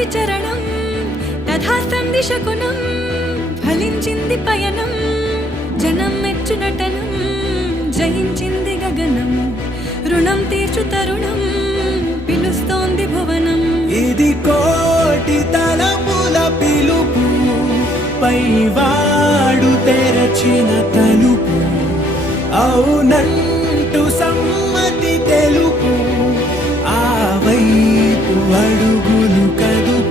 చేరింది చరణం తథాస్తంది శకునం ఫలించింది పయనం జనం మెచ్చు నటనం జయించింది గగనం రుణం తీర్చు తరుణం పిలుస్తోంది భువనం. ఇది కోటి తలపుల పిలుపు పైవాడు తెరచిన తలుపు. అవునండి అడుగులు కదుపు